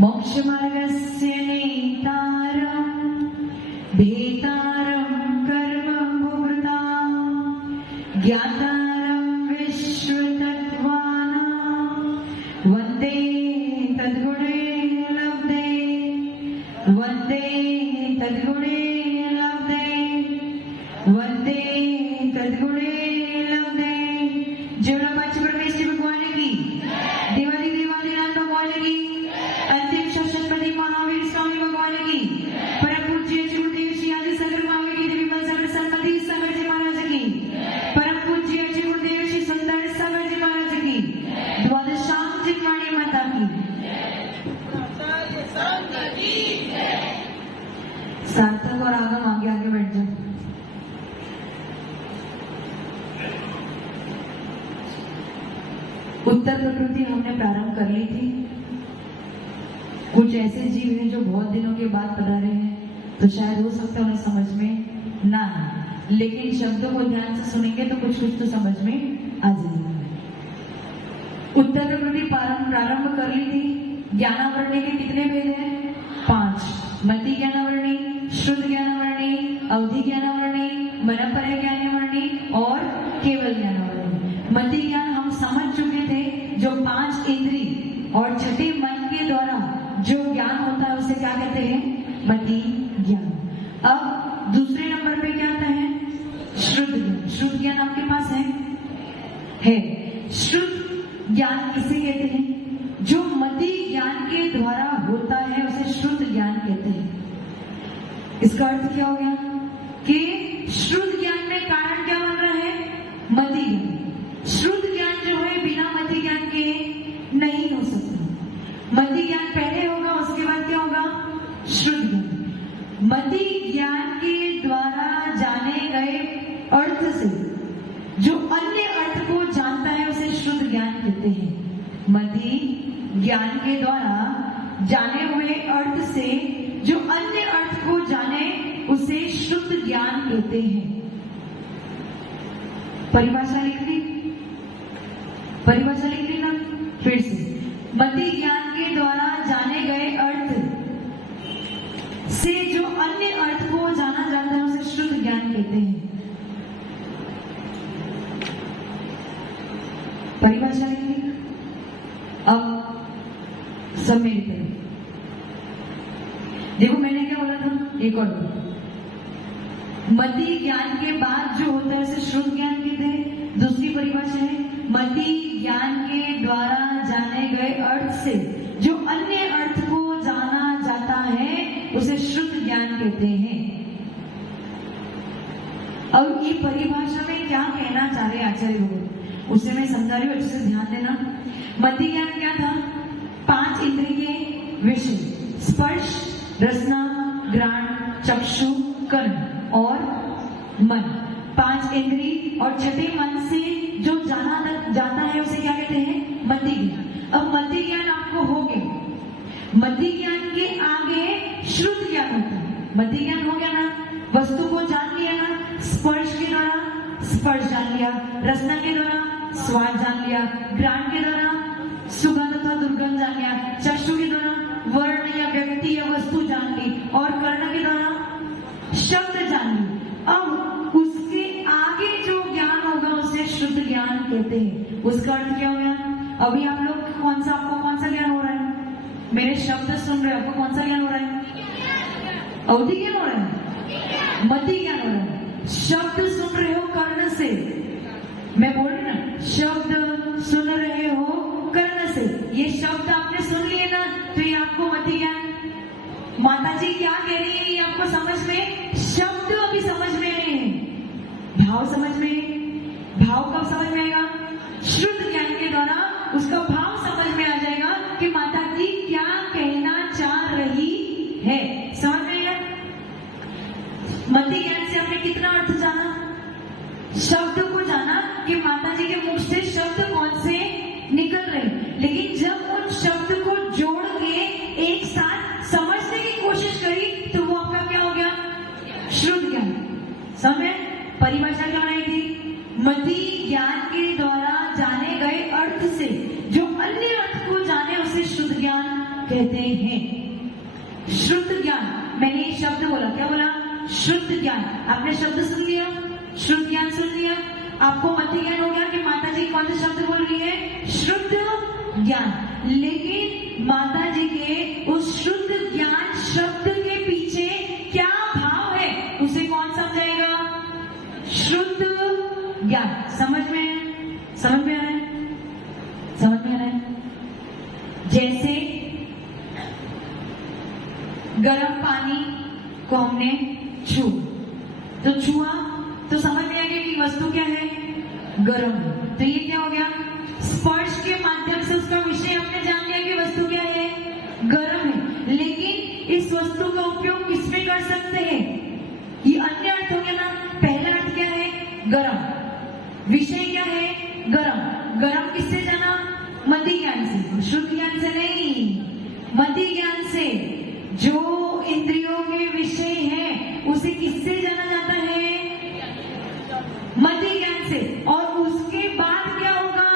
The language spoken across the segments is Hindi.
मोक्षमार्गस्य नेतारं भेतारं कर्मभूतां ज्ञातारं विश्वतत्त्वानां वन्दे तद्गुणे लब्धे वन्दे तद्गुणे लब्धे वन्दे तद्गुणे लब्धे। जीवना पंच परमेश्वर भगवान की दिवाली दिवालीनाथ भगवान की अंतिम शासनपति महावीर स्वामी भगवान की परम पूज्य गुरुदेव श्री आदि शंकर महावीर की देवी सागर संपति सागर जी महाराज की परम पूज्य गुरुदेव श्री सुंदर सागर जी महाराज की द्वादशाम जितवाणी माता की सार्थक और आगम आगे आगे बैठ जाओ। उत्तर प्रकृति हमने प्रारंभ कर ली थी। कुछ ऐसे जीव हैं जो बहुत दिनों के बाद पधारे हैं, तो शायद हो सकता है उन्हें समझ में ना आए, लेकिन शब्दों को ध्यान से सुनेंगे तो कुछ कुछ तो समझ में आ जाएगा। उत्तर प्रकृति प्रारंभ कर ली थी। ज्ञानावरणी के कितने भेद हैं? 5। मति ज्ञानावरणी, शुद्ध ज्ञानावरणी, अवधि ज्ञानावरणी, मनपरय ज्ञानावरणी और केवल ज्ञानावरणी। मति ज्ञान हम समझ चुके थे, जो 5 इंद्री और छठे मन के द्वारा जो ज्ञान होता है उसे क्या कहते हैं? मति ज्ञान। अब दूसरे नंबर पे क्या आता है? शुद्ध ज्ञान। शुद्ध ज्ञान आपके पास है? शुद्ध ज्ञान किसे कहते हैं? जो मति ज्ञान के द्वारा होता है उसे शुद्ध ज्ञान कहते हैं। इसका अर्थ क्या हो गया कि शुद्ध ज्ञान में कारण क्या बन रहा है? मति ज्ञान। शुद्ध ज्ञान जो है बिना मति ज्ञान के नहीं हो सकता। मति ज्ञान पहले होगा, उसके बाद क्या होगा? शुद्ध ज्ञान। मति ज्ञान के द्वारा जाने गए अर्थ से जो अन्य अर्थ को जानता है उसे शुद्ध ज्ञान कहते हैं। मति ज्ञान के द्वारा जाने हुए अर्थ से जो अन्य अर्थ को जाने उसे शुद्ध ज्ञान कहते हैं। परिभाषा लिख ली? परिभाषा लिख ली ना? फिर से, मति ज्ञान के द्वारा जाने गए अर्थ से जो अन्य अर्थ को जाना जाता है उसे शुद्ध ज्ञान कहते हैं। परिभाषा लिख ली? अब सब मेरी तरफ देखो, मैंने क्या बोला था? एक और मति ज्ञान के बाद जो होता है उसे शुद्ध ज्ञान कहते हैं। दूसरी परिभाषा है, मति ज्ञान के द्वारा जाने गए अर्थ से जो अन्य अर्थ को जाना जाता है उसे शुद्ध ज्ञान कहते हैं। और ये परिभाषा में क्या कहना चाह रहे आचार्य लोग उसे मैं समझा रही हूँ, अच्छे से ध्यान देना। मति ज्ञान क्या था? 5 इंद्रिय के विषय स्पर्श, रसना, घ्राण, चक्षु, कर्ण और मन। 5 इंद्रिय और छठे मन से जो जाना जाता है उसे क्या कहते हैं? मति ज्ञान। अब मति ज्ञान आपको हो गया। मति ज्ञान के आगे शुद्ध ज्ञान होता है। मति ज्ञान हो गया ना, वस्तु को जान लिया ना, स्पर्श के द्वारा स्पर्श जान लिया, रसना के द्वारा स्वाद जान लिया, घ्राण के द्वारा सुगंध अथवा दुर्गंध जान लिया, चक्षु के द्वारा वर्ण या व्यक्ति या वस्तु जान ली और कर्ण के द्वारा शब्द जान ली। अब उसके आगे जो ज्ञान होगा उसे शुद्ध ज्ञान कहते हैं। उसका अर्थ क्या हो गया? अभी आप लोग आपको कौन सा ज्ञान हो रहा है? मेरे शब्द सुन रहे हो, आपको कौन सा ज्ञान हो रहा है? अवधि ज्ञान हो रहा है, मति ज्ञान हो रहा है। शब्द सुन रहे हो कर्ण से, मैं बोल रही ना, शब्द सुन रहे हो कर्ण से। ये शब्द आपने सुन लिए ना, तो ये आपको मति ज्ञान। माता जी क्या कह रही है ये आपको समझ में? शब्द अभी समझ में नहीं है, भाव समझ में। भाव कब समझ में आएगा? शुद्ध ज्ञान के द्वारा उसका भाव समझ में आ जाएगा कि माता जी क्या कहना चाह रही है। समझ में आया? मति ज्ञान से आपने कितना अर्थ जाना? शब्द को जाना कि माता जी के मुख से शब्द कौन से निकल रहे, लेकिन जब उन शब्द को जोड़ के एक साथ समझने की कोशिश करी तो वो आपका क्या हो गया? शुद्ध ज्ञान। समझे? परिभाषा क्या बनाई थी? मति ज्ञान के द्वारा जाने गए अर्थ से जो कहते हैं। शुद्ध ज्ञान, मैंने ये शब्द बोला, क्या बोला? शुद्ध ज्ञान। आपने शब्द सुन लिया, शुद्ध ज्ञान सुन लिया। आपको मति ज्ञान हो गया कि माता जी कौन सा शब्द बोल रही है? शुद्ध ज्ञान। लेकिन माता जी के उस शुद्ध ज्ञान शब्द के पीछे क्या भाव है, उसे कौन समझाएगा? शुद्ध ज्ञान। समझ में आ रहा है? समझ में आ रहा है? जैसे गर्म पानी को हमने छुआ तो समझ में आ गया कि वस्तु क्या है? गर्म है। तो ये क्या हो गया? स्पर्श के माध्यम से उसका विषय हमने जान लिया कि वस्तु क्या है? गर्म है। लेकिन इस वस्तु का उपयोग किसमें कर सकते हैं? ये अन्य अर्थ हो गया ना। पहला अर्थ क्या है? गर्म। विषय क्या है? गर्म। गर्म किससे जाना? मति ज्ञान से, शुद्ध ज्ञान से नहीं, मति ज्ञान से। जो इंद्रियों के विषय है उसे किससे जाना जाता है? मति ज्ञान से। और उसके बाद क्या होगा?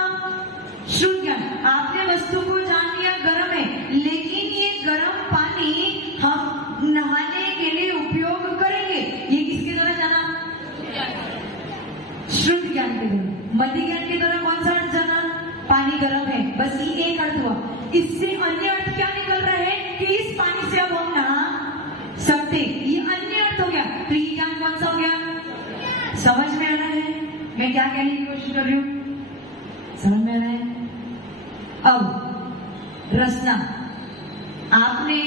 शुद्ध ज्ञान। आपने वस्तु को जान लिया गर्म है, लेकिन ये गर्म पानी हम नहाने के लिए उपयोग करेंगे, ये किसके द्वारा जाना? शुद्ध ज्ञान के द्वारा। मति ज्ञान के द्वारा कौन सा अर्थ जाना? पानी गर्म है, बस ये एक अर्थ हुआ। इससे अन्य अर्थ क्या निकल रहा है कि इस पानी से अब हम नहा सकते, ये अन्य अर्थ हो गया। तो ये ज्ञान कौन सा हो गया? समझ में आ रहा है मैं क्या कहने की कोशिश कर रही हूँ? समझ में आ रहा है? अब रसना, आपने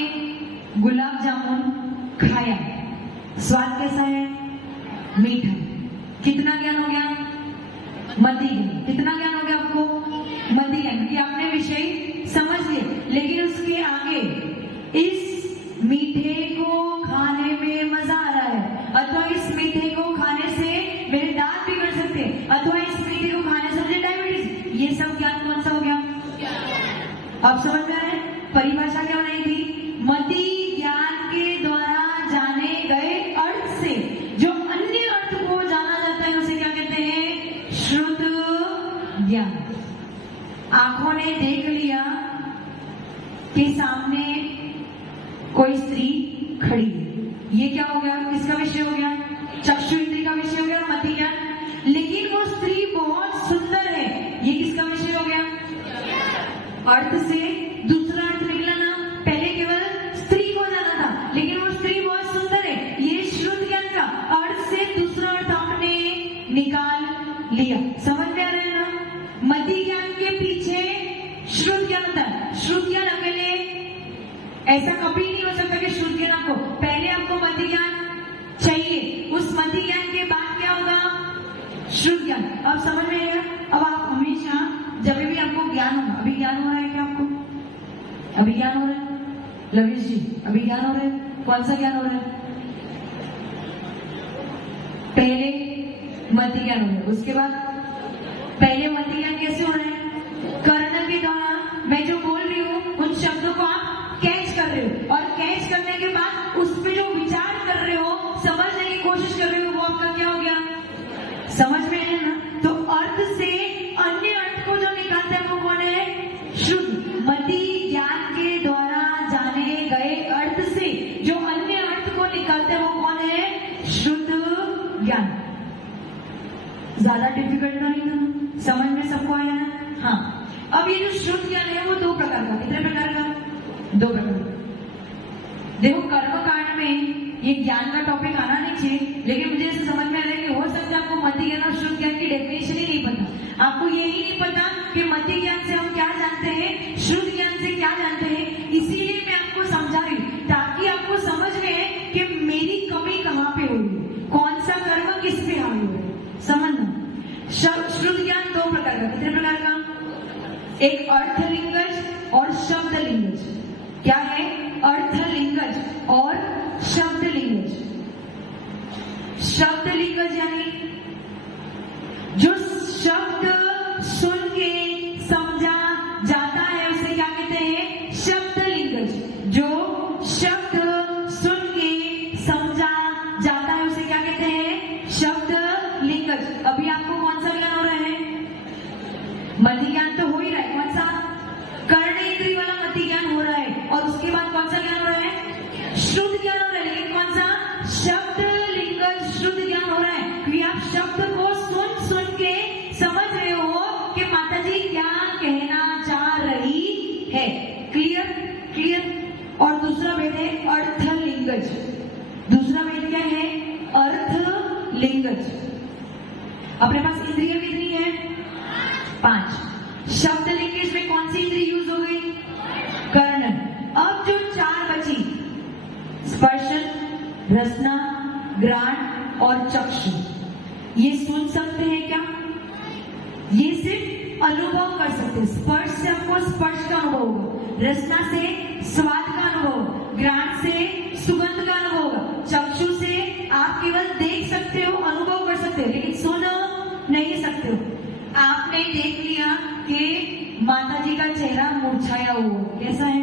गुलाब जामुन खाया, स्वाद कैसा है? मीठा। कितना ज्ञान हो गया? मति ज्ञान। कितना ज्ञान हो गया आपको? मति ज्ञान कि आपने विषय समझ लिए। लेकिन उसके आगे इस मीठे को खाने में मजा आ रहा है, अथवा इस मीठे को खाने से मेरे दांत बिगड़ सकते, अथवा इस मीठे को खाने से मुझे डायबिटीज, ये सब ज्ञान कौन सा हो गया? अब समझ में आ रहा है? परिभाषा क्या बनाई थी? मति ज्ञान के द्वारा जाने गए अर्थ से जो अन्य अर्थ को जाना जाता है उसे क्या कहते हैं? शुद्ध ज्ञान। आंखों ने देख लिया कि सामने कोई स्त्री खड़ी है, ये क्या हो गया? किसका विषय हो गया? चक्षु इंद्रिय का विषय हो गया, मति ज्ञान। लेकिन वो स्त्री बहुत सुंदर है, ये किसका विषय हो गया? अर्थ से दूसरा अर्थ निकला ना। पहले केवल स्त्री को जाना था, लेकिन वो स्त्री बहुत सुंदर है, ये शुद्ध ज्ञान का। अर्थ से दूसरा अर्थ आपने निकाल लिया। समझ में आ रहा है ना? मति ज्ञान के पीछे शुद्ध ज्ञान होता है। शुद्ध ज्ञान अकेले ऐसा कभी नहीं हो सकता कि शुद्ध ज्ञान आपको, पहले आपको मति ज्ञान चाहिए, उस मति ज्ञान के बाद क्या होगा? शुद्ध ज्ञान। अब समझ में आएगा? अब आप हमेशा जब भी आपको ज्ञान होगा, अभी ज्ञान हो रहा है क्या आपको? अभी ज्ञान हो रहा है? लवीश जी अभी ज्ञान हो रहा है? कौन सा ज्ञान हो रहा है? पहले मति ज्ञान हो रहा है, उसके बाद पहले मति ज्ञान कैसे हो रहा है? कर्ण के द्वारा मैं जो बोल रही हूँ उन शब्दों को आप कैच कर रहे हो, और कैच करने के बाद उस पर जो विचार कर रहे हो, समझने की कोशिश कर रहे हो, वो आपका क्या हो गया? समझ में है ना? तो अर्थ से अन्य अर्थ को जो निकालते हैं वो कौन है? शुद्ध। मति ज्ञान के द्वारा जाने गए अर्थ से जो अन्य अर्थ को निकालते हैं वो कौन है? शुद्ध ज्ञान। ज्यादा डिफिकल्ट तो नहीं था? समझ में सबको आया ना? हाँ। अब ये जो शुद्ध ज्ञान है वो दो प्रकार का। कितने प्रकार का? दो प्रकार का। देखो कर्म कांड में ये ज्ञान का टॉपिक आना नहीं चाहिए, लेकिन मुझे ऐसे समझ में आ रहा है कि हो सकता है आपको मति ज्ञान और शुद्ध ज्ञान की डेफिनेशन ही नहीं पता। आपको यही नहीं पता कि मति ज्ञान से हम क्या जानते हैं, शुद्ध ज्ञान से क्या जानते हैं। इसीलिए मैं आपको समझा रही हूँ ताकि आपको समझ में आए कि मेरी कमी कहाँ पे हो रही है, कौन सा कर्म किस पे हावी हो रहा है। समझना। शुद्ध ज्ञान दो प्रकार का। कितने प्रकार का? एक अर्थलिंगज और शब्द लिंगज। क्या है? अर्थलिंगज और शब्द लिंगज। शब्द लिंगज यानी जो शब्द सुन के समझा जाता है उसे क्या कहते हैं? शब्द लिंगज। जो शब्द सुन के समझा जाता है उसे क्या कहते हैं? शब्द लिंगज। अभी आपको कौन सा ज्ञान हो रहा है? मति ज्ञान तो हो ही रहा है। कौन सा? कर्णेंद्रिय वाला मति ज्ञान हो रहा है। और क्लियर। और दूसरा भेद है अर्थलिंगज। दूसरा भेद क्या है? अर्थलिंगज। अपने पास इंद्रिय कितनी है? 5। शब्द लिंगज में कौन सी इंद्रिय यूज हो गई? कर्ण। अब जो 4 बची, स्पर्शन, रसना, घ्राण और चक्षु, ये सुन सकते हैं क्या? ये सिर्फ अनुभव कर सकते हैं। स्पर्श से आपको स्पर्श का अनुभव होगा, रसना से स्वाद का अनुभव, घ्राण से सुगंध का अनुभव होगा, चक्षु से आप केवल देख सकते हो, अनुभव कर सकते हो, लेकिन सुन नहीं सकते हो। आपने देख लिया कि माता जी का चेहरा मुरझाया हुआ, कैसा है?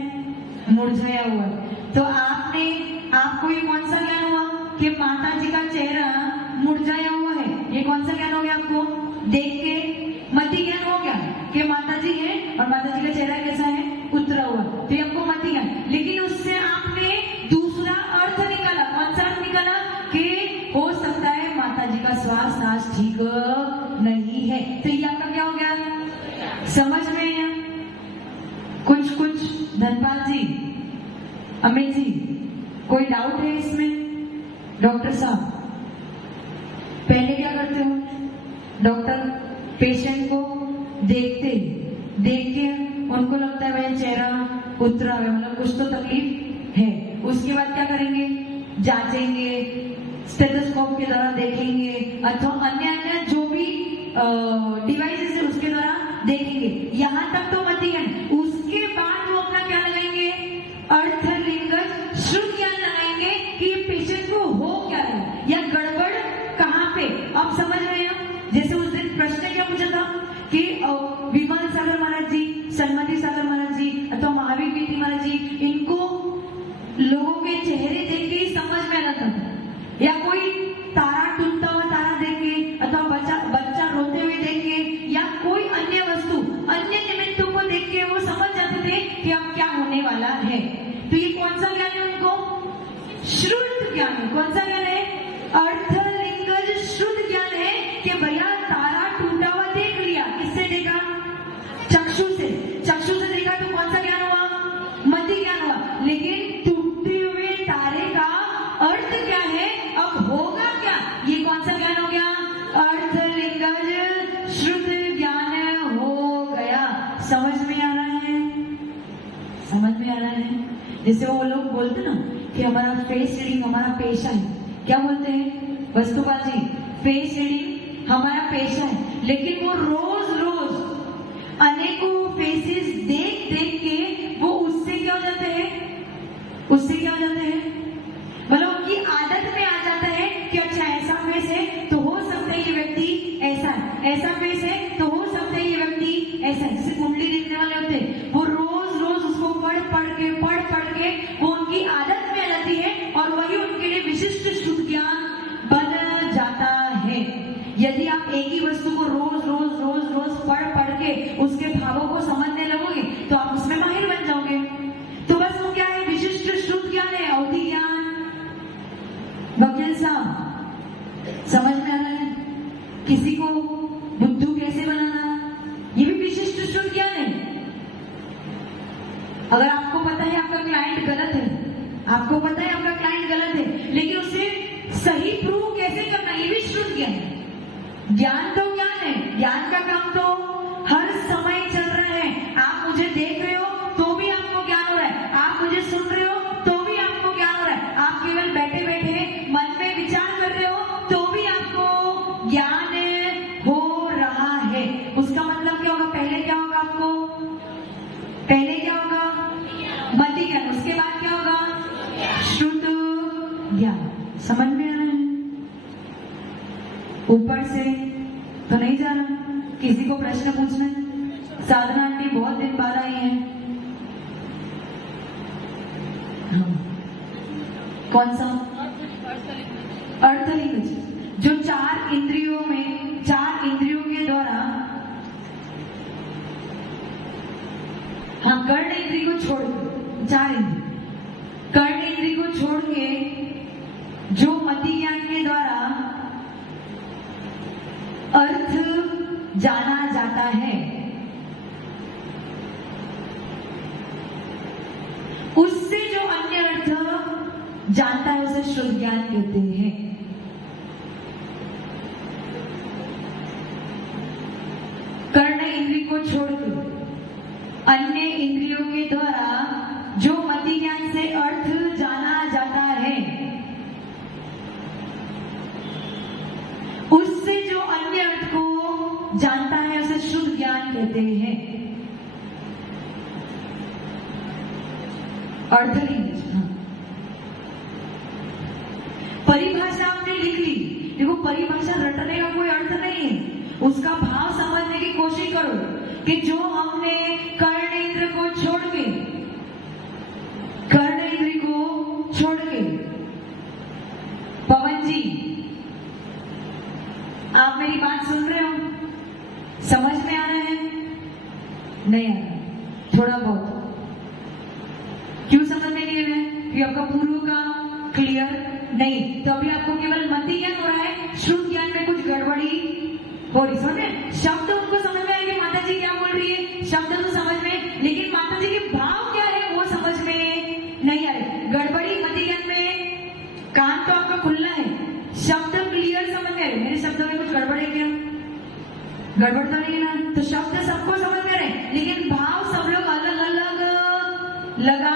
मुरझाया हुआ। तो आपको ये कौन सा ज्ञान हुआ कि माता जी का चेहरा मुरझाया हुआ है? ये कौन सा ज्ञान हो गया आपको? देख के मति ज्ञान हो गया कि माता जी है और माता जी का चेहरा कैसा है? उतरा हुआ। तो ये आपको मति ज्ञान। लेकिन उससे आपने दूसरा अर्थ निकाला। कौन सा अर्थ निकाला? कि हो सकता है माता जी का श्वास नाश ठीक नहीं है। तो ये आपका क्या हो गया? समझ में आया? कुछ धनपाल जी, अमित जी, कोई डाउट है इसमें? डॉक्टर साहब, पहले क्या करते हो? डॉक्टर पेशेंट को देख के उनको लगता है भाई चेहरा उतरा है, मतलब कुछ तो तकलीफ है। उसके बाद क्या करेंगे? जांचेंगे, स्टेथोस्कोप के द्वारा देखेंगे, अथवा अन्य जो भी डिवाइसेस है उसके द्वारा देखेंगे। यहाँ तक तो मत ही है। उसके बाद वो अपना क्या लगाएंगे? अर्थलिंगज श्रुत ज्ञान लगाएंगे कि ये पेशेंट को हो क्या है या गड़बड़ कहाँ पे। अब समझ रहे हैं? जैसे उस दिन प्रश्न क्या पूछा था कि विमल सागर महाराज जी, सन्मति सागर महाराज जी अथवा महावीर कीर्ति महाराज जी, इनको लोगों के चेहरे देख के ही समझ में आता था, या कोई तारा टूटता हुआ तारा देख के अथवा बच्चा रोते हुए देख के, या कोई अन्य वस्तु, अन्य निमित्तों को देख के वो समझ जाते थे कि अब क्या होने वाला है। तो ये कौन सा ज्ञान है उनको? श्रुत ज्ञान है। कौन सा ज्ञान है? अर्थलिंगज श्रुत ज्ञान है कि भैया तारा टूटा हुआ देख लिया। किससे देखा? चक्षु से। चक्षु से देखा तो कौन सा ज्ञान हुआ? मति ज्ञान हुआ। लेकिन टूटते हुए तारे का अर्थ क्या है, अब होगा क्या, ये कौन सा ज्ञान हो गया? अर्थलिंगज श्रुत ज्ञान हो गया। समझ में आ रहा है? समझ में आ रहा है? जैसे वो लोग बोलते ना कि हमारा फेस रीडिंग हमारा पेशा है। क्या बोलते हैं वस्तुपाल जी? फेस रीडिंग हमारा पेशा है। लेकिन वो रोज अनेकों फेसेस देख के वो उससे क्या हो जाते हैं? उससे क्या हो जाते हैं? मतलब उनकी आदत में आ जाता है कि अच्छा ऐसा फेस है तो हो सकता है ये व्यक्ति ऐसा है, ऐसा फेस है तो हो सकता है ये व्यक्ति ऐसा है। जैसे कुंडली देखने वाले होते हैं, वो रोज उसको पढ़ के वो उनकी आदत में आ जाती है और वही उनके लिए विशिष्ट शुद्ध ज्ञान बन जाता है। यदि आप एक ही वस्तु को रोज पढ़ के उसके भावों को समझने लगोगे तो आप उसमें माहिर बन जाओगे। तो बस वो क्या है? विशिष्ट शुद्ध ज्ञान है, अवधि ज्ञान। वकील साहब समझ में आ रहा है? किसी को बुद्धू कैसे बनाना, ये भी विशिष्ट शुद्ध ज्ञान है। अगर आपको पता है आपका क्लाइंट गलत है, आपको पता है आपका क्लाइंट गलत है, लेकिन उसे सही प्रूव कैसे करना, ये भी शुद्ध ज्ञान है। ज्ञान तो ज्ञान है, ज्ञान का काम तो हर समय चल रहा है। आप मुझे देख रहे हो तो भी आपको ज्ञान हो रहा है, आप मुझे सुन रहे हो तो भी आपको ज्ञान हो रहा है, आप केवल बैठे मन में विचार कर रहे हो तो भी आपको ज्ञान हो रहा है। उसका मतलब क्या होगा? पहले क्या होगा आपको? पहले क्या होगा? मति ज्ञान। उसके बाद क्या होगा? श्रुत ज्ञान। समझ में आ रहा है? ऊपर से तो नहीं जा रहा? किसी को प्रश्न पूछना है? साधना आंटी बहुत दिन बाद आई है। कौन सा? अर्थलिंगज, जो 4 इंद्रियों के द्वारा, हाँ, कर्ण इंद्रिय को छोड़ के 4 इंद्रिय, कर्ण इंद्रिय को छोड़ के जो मति ज्ञान के द्वारा अर्थ जाना जाता है, उससे जो अन्य अर्थ जानता है उसे शुद्ध ज्ञान कहते हैं। कर्ण इंद्रिय को छोड़कर अन्य इंद्रियों के द्वारा जो मति ज्ञान से अर्थ जाना जाता है, उससे जो अन्य अर्थ को जानता है उसे शुद्ध ज्ञान कहते हैं। अर्थ परिभाषा आपने लिख ली। देखो, परिभाषा रटने का कोई अर्थ नहीं है, उसका भाव समझने की कोशिश करो कि जो हमने कर्णेंद्र को छोड़ के पवन जी, आप मेरी बात सुन रहे हो? समझ में आ रहा है? नहीं आ रहा? थोड़ा बहुत। क्यों समझ में नहीं आ रहा है? कि आपका पूर्व का क्लियर नहीं, तो अभी आपको केवल मति ज्ञान हो रहा है, श्रुत ज्ञान में कुछ गड़बड़ी हो रही। समझे? शब्द उनको समझ में आएंगे, माता जी क्या बोल रही है, शब्द तो समझ में, लेकिन माता जी के भाव क्या है वो समझ में नहीं आ रही। गड़बड़ी मति ज्ञान में, कान तो आपका खुला है, शब्द क्लियर समझ में आ रहे। मेरे शब्दों में कुछ गड़बड़ है क्या? गड़बड़ तो नहीं है ना? तो शब्द सबको समझ में रहे, लेकिन भाव सब लोग अलग अलग लगा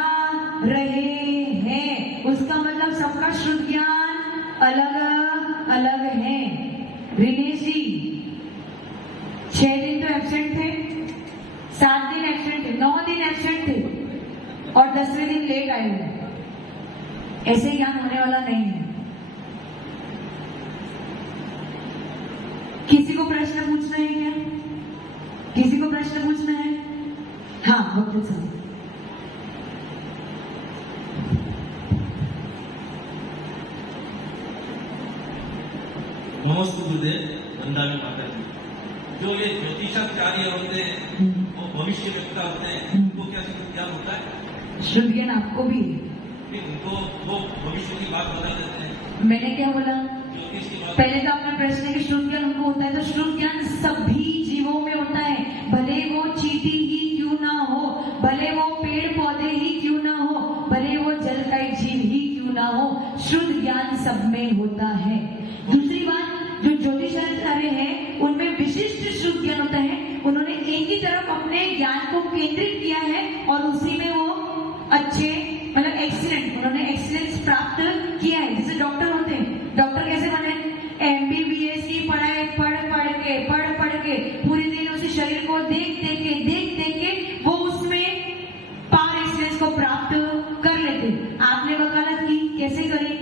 रहे हैं। उसका मतलब सबका शुद्ध ज्ञान अलग अलग है। रिनेश जी 6 दिन तो एब्सेंट थे, 7 दिन एब्सेंट थे, 9 दिन एब्सेंट थे और 10वें दिन लेट आए हुए। ऐसे ज्ञान होने वाला नहीं है। किसी को प्रश्न पूछना है क्या? किसी को प्रश्न पूछना है? हाँ, वकील साहब। नमस्ते गुरुदेव, वंदना माता जी। जो ये ज्योतिषाचार्य होते हैं वो भविष्य वक्ता होते हैं, उनको क्या शुद्ध ज्ञान होता है? शुद्ध ज्ञान आपको भी? उनको वो भविष्य की बात बता देते हैं। मैंने क्या बोला? ज्योतिष की बात। पहले तो आपने प्रश्न है कि शुद्ध ज्ञान उनको होता है, तो शुद्ध ज्ञान सभी जीवों में होता है, भले वो चींटी ही क्यों ना हो, भले वो पेड़ पौधे ही क्यों ना हो, भले वो जल का जीव ही क्यों ना हो, शुद्ध ज्ञान सब में होता है। दूसरी बात, जो ज्योतिषाचार्य हैं उनमें विशिष्ट शुद्ध ज्ञान होता है। उन्होंने एक ही तरफ अपने ज्ञान को केंद्रित किया है और उसी में वो अच्छे, मतलब एक्सीलेंट, उन्होंने एक्सीलेंस प्राप्त किया है। जैसे डॉक्टर होते हैं, डॉक्टर कैसे बने? MBBS की पढ़ाई पढ़ के पूरे दिन उसी शरीर को देख देख के वो उसमें पावर एक्सीलेंस को प्राप्त कर लेते। आपने वकालत की, कैसे करी?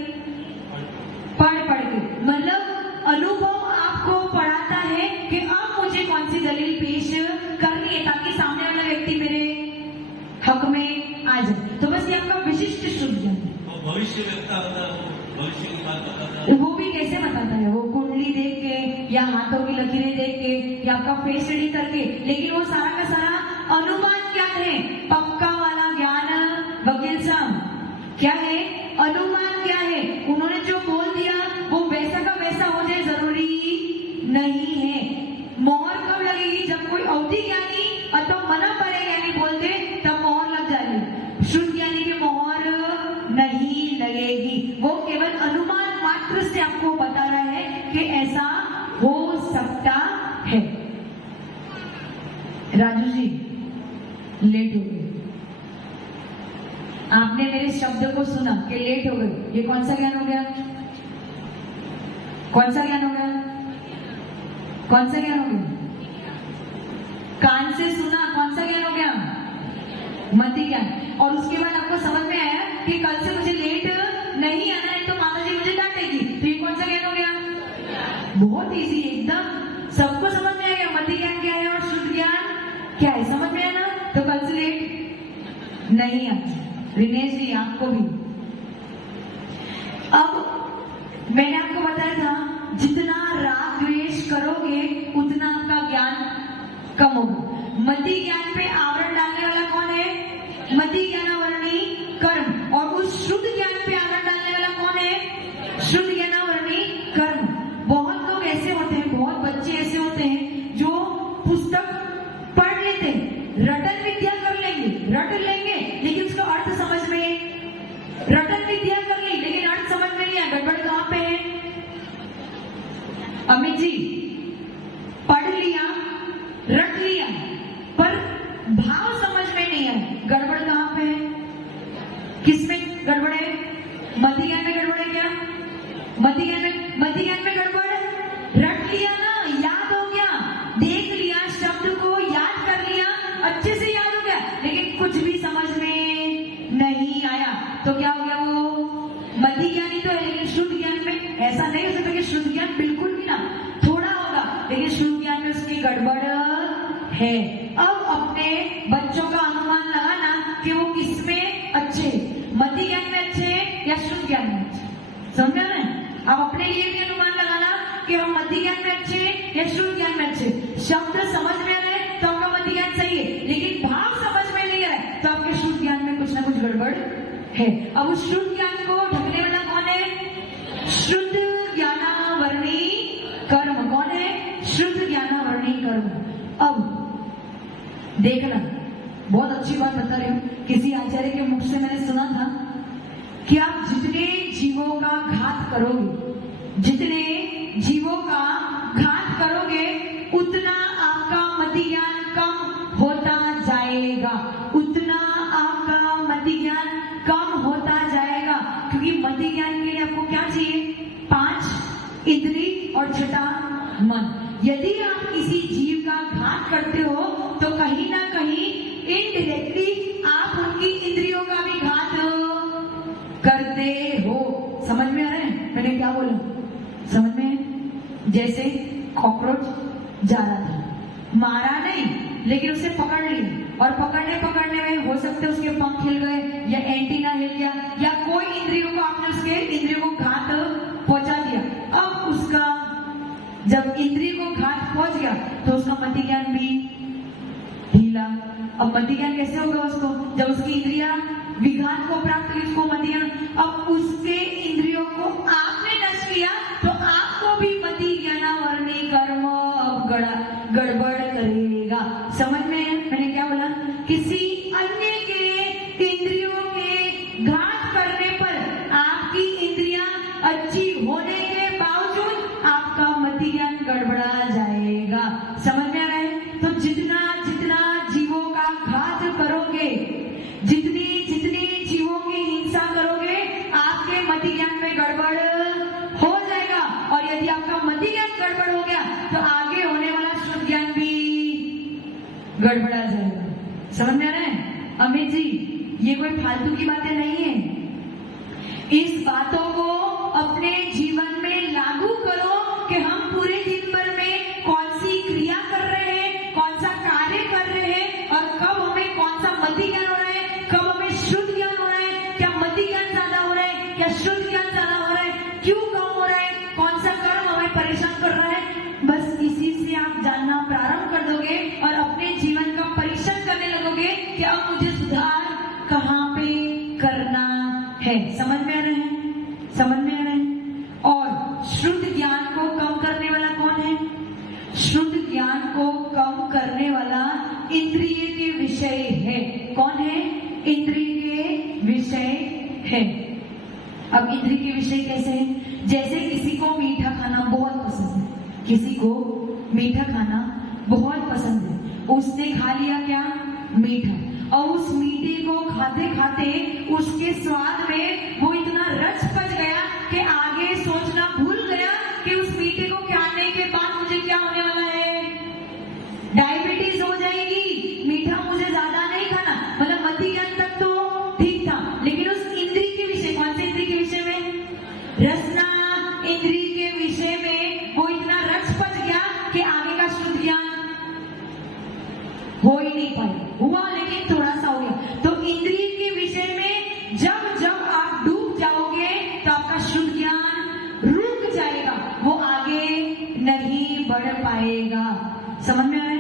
पढ़ के, मतलब अनुभव आपको पढ़ाता है कि अब मुझे कौन सी दलील पेश करनी है ताकि सामने वाला व्यक्ति मेरे हक में आ जाए। तो बस ये आपका विशिष्ट शुद्ध ज्ञान है। भविष्य व्यक्ता होता है, वो भविष्य की बात बताता है। वो भी कैसे बताता है? वो कुंडली देख के या हाथों की लकीरें देख के या आपका फेस स्टडी करके, लेकिन वो सारा का सारा अनुमान ज्ञान है, पक्का वाला ज्ञान। वकील साहब क्या है? अनुमान क्या है? उन्होंने जो बोल दिया वो वैसा का वैसा हो जाए जरूरी नहीं है। मोहर कब लगेगी? जब कोई अवधि ज्ञानी अथवा मना परे ज्ञानी बोलते तब मोहर लग जाएगी। शुद्ध ज्ञानी की मोहर नहीं लगेगी। वो केवल अनुमान मात्र से आपको बता रहा है कि ऐसा हो सकता है। राजू जी लेट हो गए, आपने मेरे शब्द को सुना कि लेट हो गए। ये कौन सा ज्ञान हो गया? कौन सा ज्ञान हो गया? कौन सा ज्ञान हो गया? कान से सुना, कौन सा ज्ञान हो गया? मति ज्ञान। और उसके बाद आपको समझ में आया कि कल से मुझे लेट नहीं आना है तो माता जी मुझे डांटेगी, तो ये कौन सा ज्ञान हो गया? बहुत इजी, एकदम सबको समझ में आ गया मति ज्ञान क्या है और शुद्ध ज्ञान क्या है। समझ में आया ना? तो कल से लेट नहीं आना। दिनेश जी आपको भी। अब मैंने आपको बताया था जितना राग द्वेष करोगे उतना आपका ज्ञान कम होगा। मति ज्ञान पे आवरण डालने वाला कौन है? मति ज्ञानावरणी कर्म। और उस शुद्ध ज्ञान पे आवरण डालने वाला कौन है? शुद्ध ज्ञानावरणी कर्म। बहुत लोग ऐसे होते हैं, बहुत बच्चे ऐसे होते हैं जो पुस्तक पढ़ लेते हैं, रटन विद्या कर लेंगे, रट लेंगे, लेकिन उसका अर्थ समझ में रटन विद्या कर ली लेकिन अर्थ समझ में नहीं आया, गड़बड़ कहां पे है? अमित जी, पढ़ लिया, रट लिया, पर भाव समझ में नहीं आया, गड़बड़ कहां पे है? किसमें गड़बड़ है? मध्य ज्ञान में गड़बड़ है क्या? मध्य ज्ञान में गड़बड़? रट लिया ना, याद हो गया, देख लिया, शब्द को याद कर लिया, अच्छे से याद हो गया, लेकिन कुछ भी समझ में नहीं आया, तो क्या हो गया? वो मध्य ज्ञान ही तो है, लेकिन शुद्ध ज्ञान में ऐसा नहीं हो सकता कि शुद्ध ज्ञान बिल्कुल भी ना, थोड़ा होगा, लेकिन शुद्ध ज्ञान में उसकी गड़बड़ है। अब अपने बच्चों का अनुमान लगाना कि वो किसमें अच्छे, मध्य ज्ञान में अच्छे या शुद्ध ज्ञान में अच्छे, समझा ना? अब अपने लिए भी अनुमान लगाना कि हम मध्य ज्ञान में अच्छे या शुद्ध ज्ञान में अच्छे। शब्द समझ में आ रहे तो आपका मध्य ज्ञान सही है, लेकिन भाव समझ में नहीं आ रहा तो आपके शुद्ध ज्ञान में कुछ ना कुछ गड़बड़ है। अब उस शुद्ध ज्ञान को ढकने वाला कौन है? शुद्ध ज्ञानावरणी कर्म। कौन है? शुद्ध ज्ञानावरणी कर्म। अब देखना, बहुत अच्छी बात बता रही हूँ, किसी आचार्य के मुख से मैंने सुना था कि आप जितने जीवों का घात करोगे, जितने जीवों का घात करोगे, उतना आपका मति ज्ञान कम होता जाएगा, उतना आपका मति ज्ञान कम होता जाएगा। क्योंकि मति ज्ञान के लिए आपको क्या चाहिए? 5 इंद्रिय और 6 मन। यदि आप किसी जीव का घात करते हो तो कहीं ना कहीं इनडायरेक्टली आप उनकी इंद्रियों का भी घात करते हो। समझ में आ रहा है मैंने क्या बोला? समझ में? जैसे कॉकरोच जा रहा था, मारा नहीं लेकिन उसे पकड़ लिया, और पकड़ने में हो सकता है उसके पंख हिल गए या एंटीना हिल गया या कोई इंद्रियों को आपने उसके इंद्रियों को घात पहुंचा दिया। अब उसका जब इंद्रिय को घात पहुंच गया तो उसका मति ज्ञान भी ढीला। अब मति ज्ञान कैसे होगा उसको? जब उसकी इंद्रिया विघात को प्राप्त हुई, उसको मति ज्ञान। अब उसके इंद्रियों को आपने नष्ट किया तो आपको भी मति ज्ञानावरणी कर्म अब गड़बड़ करेगा। समझ में मैंने क्या बोला? किसी अन्य के इंद्रियों के घात करने पर आपकी इंद्रियां अच्छी होने के बावजूद आपका मति ज्ञान गड़बड़ा जाएगा। समझ में आ रहा है? तो जितना जितना जीवों का घात करोगे, जितनी जितनी जीवों की हिंसा करोगे, आपके मति ज्ञान में गड़बड़ हो जाएगा। और यदि आपका मति ज्ञान गड़बड़ हो गया तो आगे होने वाला शुद्ध ज्ञान भी गड़बड़ा जाएगा। समझ में आ रहा है? अमित जी, ये कोई फालतू की बातें नहीं है, इस बातों को अपने जीवन में लागू करो कि हम पूरे दिन भर में कौन सी क्रिया कर रहे हैं, कौन सा कार्य कर रहे हैं, और कब हमें कौन सा मति ज्ञान हो रहा है, कब हमें शुद्ध ज्ञान हो रहा है, क्या मति ज्ञान ज्यादा हो रहा है, क्या शुद्ध ज्ञान ज्यादा हो रहा है, क्यों कम हो रहा है, कौन सा कर्म हमें परेशान कर रहा है। बस इसी से आप जानना प्रारंभ कर दोगे और अपने जीवन का परीक्षण करने लगोगे कि अब मुझे सुधार कहाँ पे करना है। समझ में आ रहे हैं? समझ में आ रहे हैं? और शुद्ध ज्ञान को कम करने वाला कौन है? शुद्ध ज्ञान को कम करने वाला इंद्रिय के विषय है। कौन है? इंद्रिय के विषय है। अब इंद्रिय के विषय कैसे है? जैसे किसी को मीठा खाना बहुत पसंद है, किसी को मीठा खाना बहुत पसंद है, उसने खा लिया क्या? मीठा, और उस मीठे को खाते खाते उसके स्वाद में वो इतना रच पच गया कि आगे सोचना भूल गया कि उस मीठे को खाने के बाद मुझे क्या होने वाला है? डायबिटीज हो जाएगी। मीठा मुझे ज्यादा नहीं खाना, मतलब मति ज्ञान तक तो ठीक था, लेकिन उस इंद्रिय के विषय, कौन से इंद्रिय के विषय में? रसना इंद्रिय के विषय में वो इतना रच पच गया कि आगे का शुद्ध ज्ञान हो ही नहीं पाया। हुआ लेकिन थोड़ा सा हो गया। तो इंद्रिय के विषय में जब जब आप डूब जाओगे तो आपका शुद्ध ज्ञान रुक जाएगा, वो आगे नहीं बढ़ पाएगा। समझ में आ रहा है?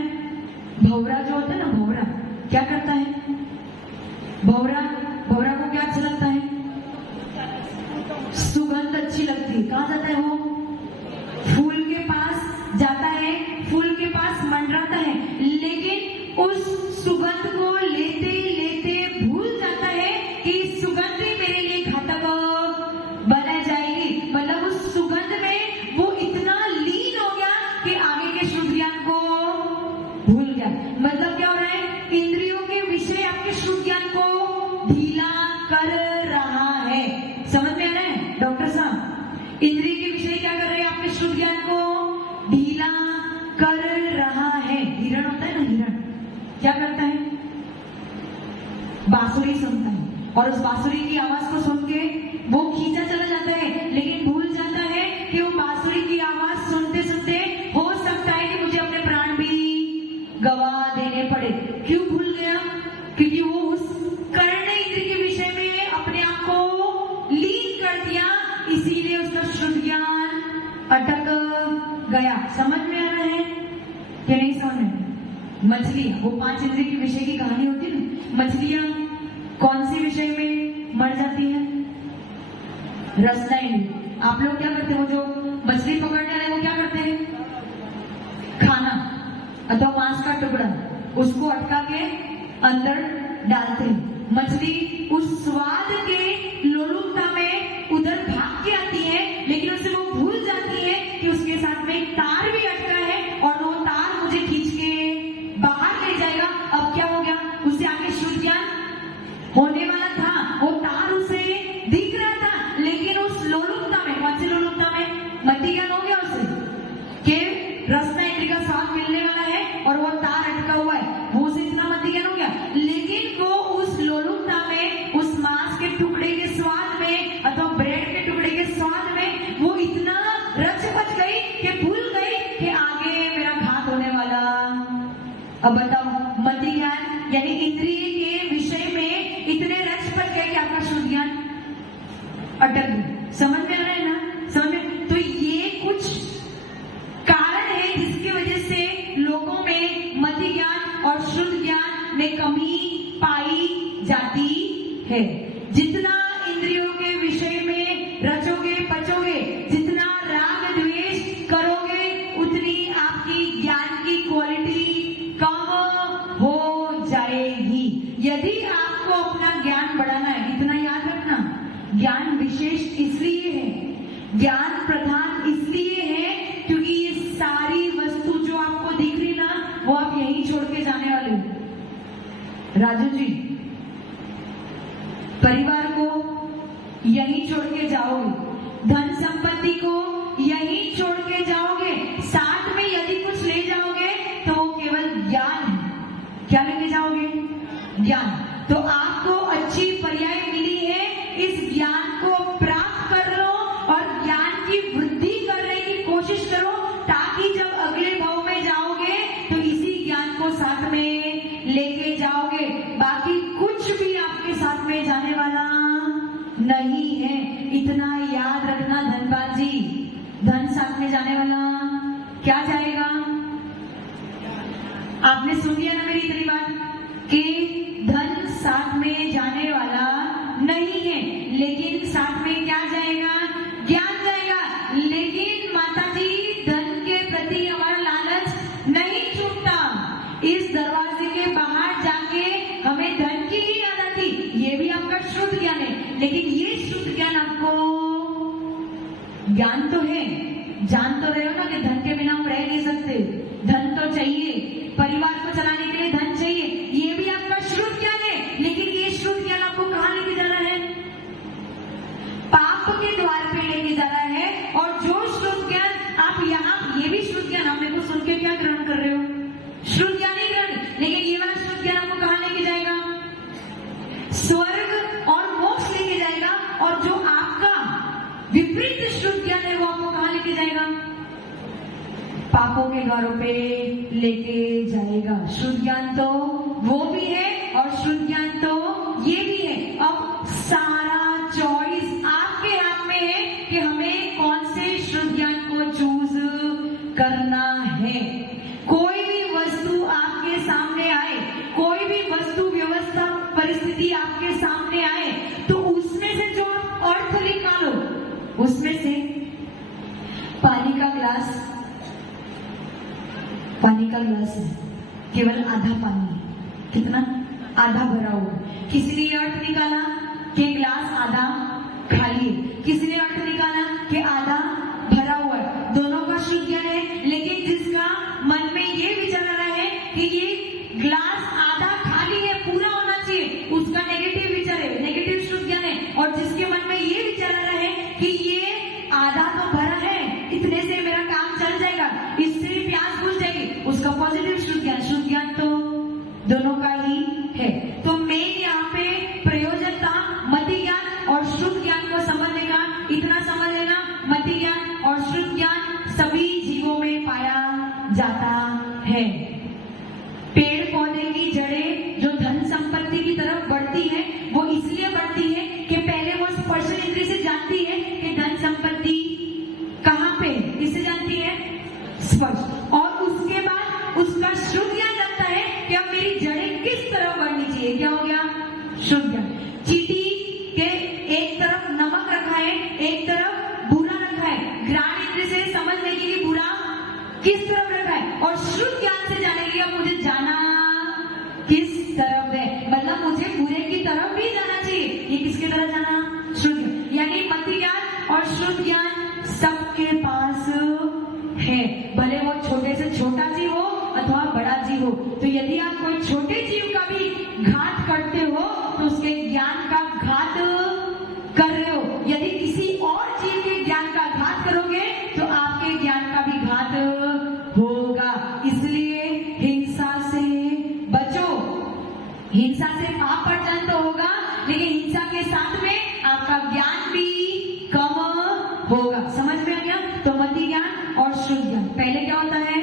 भौरा जो होता है ना, भौरा क्या करता है? भौरा को क्या अच्छा लगता है? सुगंध अच्छी लगती है। कहाँ जाता है वो? फूल के पास जाता है, फूल के पास मंडराता है, लेकिन उस सुगंध को लेते लेते भूल जाता है कि सुगंध ही मेरे लिए घातक कर रहा है। समझ में आ रहा है डॉक्टर साहब? इंद्रिय के विषय क्या कर रहे हैं? आपके शुद्ध ज्ञान को ढीला कर रहा है। हिरण होता है ना, हिरण क्या करता है? बांसुरी सुनता है और उस बांसुरी की आवाज को सुन के वो खींचा चला जाता है, लेकिन भूल जाता है कि वो बांसुरी की आवाज सुनते सुनते हो सकता है कि मुझे अपने प्राण भी गवा देने पड़े। क्यों भूल गया? क्योंकि वो उस कर्ण इंद्रिय के विषय में अपने आप को लीन कर दिया, इसीलिए उसका शुद्ध ज्ञान अटक गया। समझ में आ रहा है या नहीं समझ में? मछलियां, वो 5 इंद्रिय के विषय की कहानी होती है ना, मछलियां कौन से विषय में मर जाती है? रसना इंद्रिय। आप लोग क्या करते हो? जो मछली पकड़ने वाले वो क्या करते हैं? खाना अथवा मांस का टुकड़ा उसको अटका के अंदर डालते हैं। मछली उस स्वाद के लोलुपता में उधर भाग के आती है, लेकिन उससे वो भूल जाती है कि उसके साथ में एक तार भी अटका है और वो तार मुझे खींच के बाहर ले जाएगा। अब क्या हो गया? उससे आगे शुद्ध ज्ञान होने वाला था, वो तार उसे दिख रहा था, लेकिन उस लोलुपता में, कौन सी लोलुपता में? मति ज्ञान हो गया उसे कि रसना इंद्रिय का स्वाद मिलने वाला है और वो तार अटका हुआ है, वो उसे इतना मति ज्ञान हो गया। लेकिन वो उस लोलुपता में, उस मांस के टुकड़े के स्वाद में अथवा ब्रेड के टुकड़े के स्वाद में वो इतना रच बच गई कि भूल गई कि आगे मेरा घात होने वाला। अब बताओ, मति ज्ञान यानी इंद्रिय के विषय में इतने रच बच गए कि आपका शुद्ध ज्ञान अटक गया। समझ में आ रहा है ना? समझ में? तो ये कुछ कारण है जिसकी वजह से लोगों में मति ज्ञान और शुद्ध ज्ञान में कमी पाई जाती है। जितना इंद्रियों के विषय में रचोगे पचोगे, जितना राग द्वेष करोगे, उतनी आपकी ज्ञान की क्वालिटी कम हो जाएगी। यदि आपको अपना ज्ञान बढ़ाना है, इतना याद रखना, ज्ञान विशेष इसलिए है, ज्ञान प्रधान इसलिए है क्योंकि ये सारी वस्तु जो आपको दिख रही ना, वो आप यहीं छोड़ के जाने वाले हो। राजू जी, परिवार को यहीं छोड़ के जाओगे, धन संपत्ति को यहीं छोड़ के जाओगे, साथ में यदि कुछ ले जाओगे तो वो केवल ज्ञान है। क्या लेके जाओगे? ज्ञान। तो आपको अच्छी पर्याय मिली है, इस ज्ञान को प्राप्त कर लो और ज्ञान की वृद्धि करने की कोशिश करो, ताकि जब अगले भाव में जाओगे तो इसी ज्ञान को साथ में लेके जाओगे। बाकी कुछ भी आपके साथ में जाने वाला नहीं है। इतना याद रखना धनपाल जी, धन साथ में जाने वाला क्या जाएगा? आपने सुन लिया ना मेरी इतनी बात कि धन साथ में जाने वाला नहीं है, लेकिन साथ में क्या जाएगा? ज्ञान जाएगा। लेकिन माता जी, धन के प्रति हमारा लालच नहीं छूटता। इस दरवाजे के बाहर जाके हमें धन की ही याद आती, ये भी आपका शुद्ध ज्ञान है। लेकिन ये शुद्ध ज्ञान आपको ज्ञान तो है, जान तो रहे हो ना कि धन के बिना हम रह नहीं सकते, धन तो चाहिए, परिवार को चलाने के लिए धन चाहिए, ये भी आपका शुद्ध ज्ञान है। लेकिन ये शुद्ध ज्ञान आपको कहाँ लेके जा रहा है? पाप के द्वार पे लेके जा रहा है। और जो शुद्ध ज्ञान आप यहाँ, ये भी शुद्ध ज्ञान आप मेरे को सुन के क्या ग्रहण कर रहे हो? शुद्ध ज्ञान ही ग्रहण, लेकिन ये वाला शुद्ध ज्ञान आपको कहाँ लेके जाएगा? स्वर्ग और मोक्ष लेके जाएगा। और जो आपका विपरीत शुद्ध ज्ञान है वो आपको कहाँ लेके जाएगा? पापों के द्वारों पे लेके जाएगा। शुद्ध ज्ञान तो वो भी है और शुद्ध ज्ञान तो ये भी है। अब सारा चॉइस आपके हाथ में है कि हमें कौन से शुद्ध ज्ञान को चूज करना है। कोई भी वस्तु आपके सामने आए, कोई भी वस्तु व्यवस्था परिस्थिति आपके सामने आए, तो उसमें से जो आप अर्थ निकालो, उसमें से पानी का ग्लास है, केवल आधा पानी है। कितना? आधा भरा हुआ। किसी ने अर्थ निकाला कि ग्लास आधा खाली है, किसी ने अर्थ निकाला कि आधा भरा हुआ है। दोनों का शुद्ध ज्ञान है, लेकिन जिसका मन में ये विचार आ रहा है कि ये ग्लास आधा खाली है, पूरा होना चाहिए, उसका नेगेटिव विचार है, नेगेटिव शुद्ध और श्रुत ज्ञान से जानेंगे अब मुझे जाना किस तरफ है, मतलब मुझे पूरे की तरफ भी जाना चाहिए। ये किसकी तरफ जाना? श्रुत, यानी मति ज्ञान और श्रुत ज्ञान सबके पास है, भले वो छोटे से छोटा जीव हो अथवा बड़ा जीव हो। तो यदि आप कोई छोटे जीव का भी घात करते हो तो उसके ज्ञान का घात कर रहे हो, यदि किसी और जीव के ज्ञान का घात करोगे तो आपके ज्ञान का भी घात होगा। इसलिए हिंसा से बचो। हिंसा से पाप अर्जन तो होगा, लेकिन हिंसा के साथ में आपका ज्ञान भी कम होगा। समझ में आ गया? तो मति ज्ञान और श्रुत ज्ञान, पहले क्या होता है?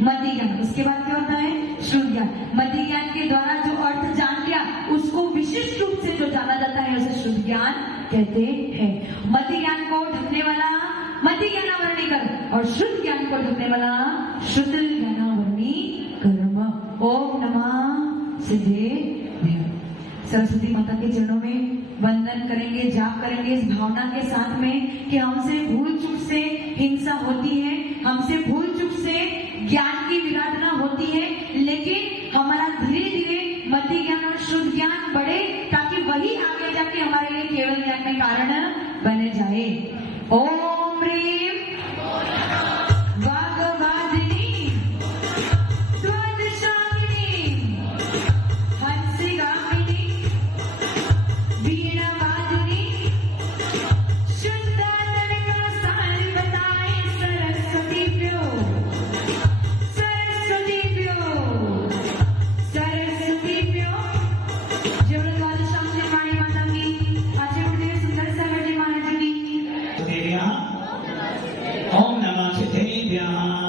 मति ज्ञान, उसके बाद क्या होता है? श्रुत ज्ञान। मति ज्ञान के द्वारा जो अर्थ जान लिया उसको विशिष्ट रूप से जो जाना जाता है उसे श्रुत ज्ञान कहते हैं। मति ज्ञान को ढकने वाला मति ज्ञानावरणी कर्म और श्रुत ज्ञान को ढकने वाला श्रुत ज्ञानावरणी कर्म। ओम नमः सिद्धेभ्यो। सरस्वती माता के चरणों में वंदन करेंगे, जाप करेंगे इस भावना के साथ में कि हमसे भूल चूक से हिंसा होती है, हमसे भूल चूक से ज्ञान की विराधना होती है, लेकिन हमारा धीरे धीरे मति ज्ञान और शुद्ध ज्ञान बढ़े ताकि वही आगे जाके हमारे लिए केवल ज्ञान में कारण बने जाए। ओम ह्रीम वाग्वादिनी द्वादशांगिनी हंसिगामिनी वीणा वादुनी शुद्धानंदा सारी बताए सरस्वतीभ्यो सरस्वतीभ्यो सरस्वतीभ्यो। जय द्वादशांगिनी वाणी माता की, आचार्य गुरुदेव सुंदर सागर जी महाराज की। ओम नमः सिद्धेभ्यः।